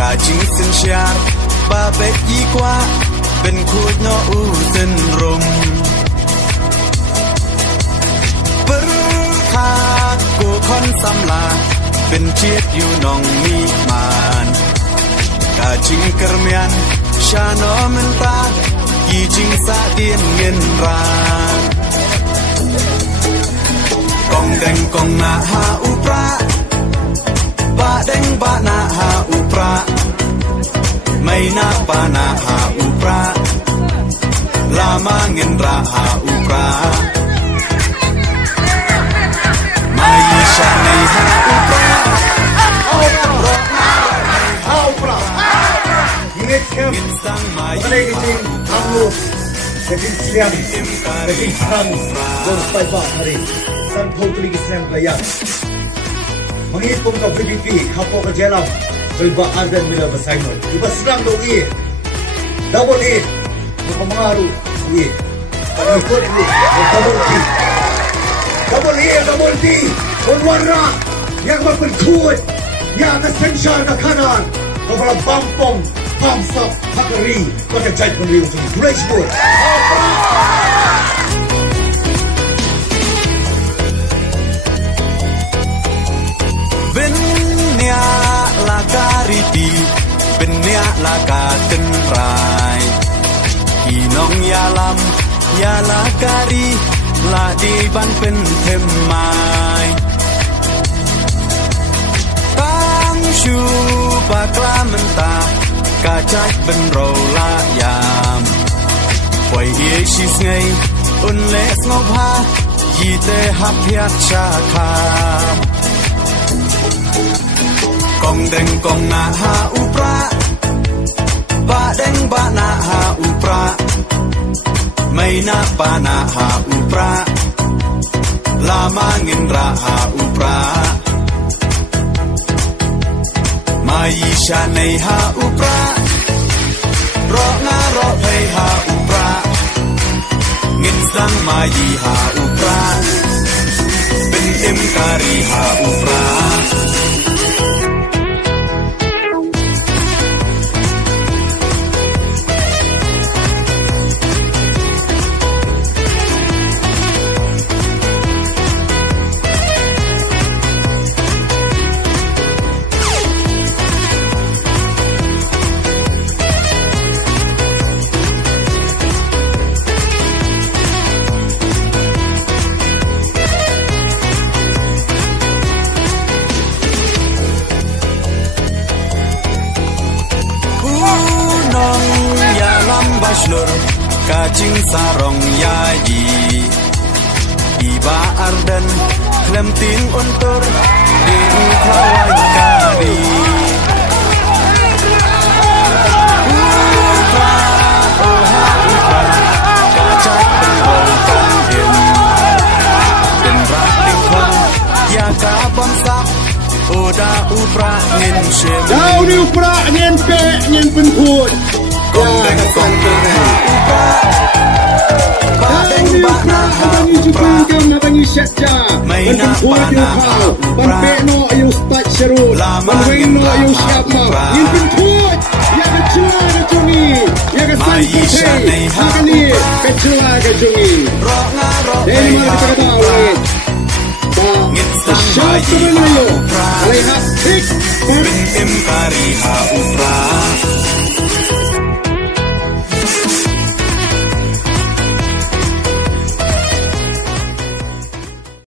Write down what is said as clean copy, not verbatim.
กาจิงสินชาบาเบยีกว่าเป็นคูดนออูเส้นรมเปิดคากูคอนสำลาเป็นเชียดอยู่นองมีมานกาจิงกระเมียนชาโนมันตายีจิงสาเดียนเงินรากองแดงกองนาหาอุปราบาแดงบานาหาอุปราไม่นาปานาหาอุปราลามาเงินราหาอุปราไม่ชาในหาอุปราIni sang malay kiting anglo kiting siam kiting sang don paiba hari san photri kisam layan mangit pum ka PDP khapo ka jelam paiba ardan mila basaino iba srang do i double e ko mangaru i ani ko ni double t on warra yang berkuat yang essential ka kanan ko para bampong Thumbs up, Hakari, look at Jai Punri with some great sport. Benya lakariti, benya lakaten rai. Kinong yalam, yalakari, ladi ban pen temai. Tang shu bakla mentah. กาจัดเป็นโรลายามปล่อยเอชิสไงอุ่นเล็กงบฮายีเตหับเพียชาคากองแดงกองนาหาอุปราบาแดงบานาหาอุปราไม่นาปานาหาอุปราลามาเงินราหาอุปรามายีชาในหาอุปรารองารอเพยหาอุปราเงินสังมายีหาอุปราเป็นเอ็มการีหาอุปราKacing sarong yayi Iba ardan Klemting untur Ding kawan kari Upra Oha upra Kacak berbolkan him Den rak lingkong Ya kapon sak Oda upra ngin shim Dau ni upra ngin pe ngin penkut Kong deng kong deng upra Abang ni juga yang abang syatja. Bantu kuat yang kau. Bantu yang start serut. Bantu yang siapa. Yang pentuat. Yang kecua kecungi. Yang kesan putih. Akan ni kecua kecungi. Dari mana kita tahu? Syat sebenarnya. Lihat tik. Bin kari ha upra.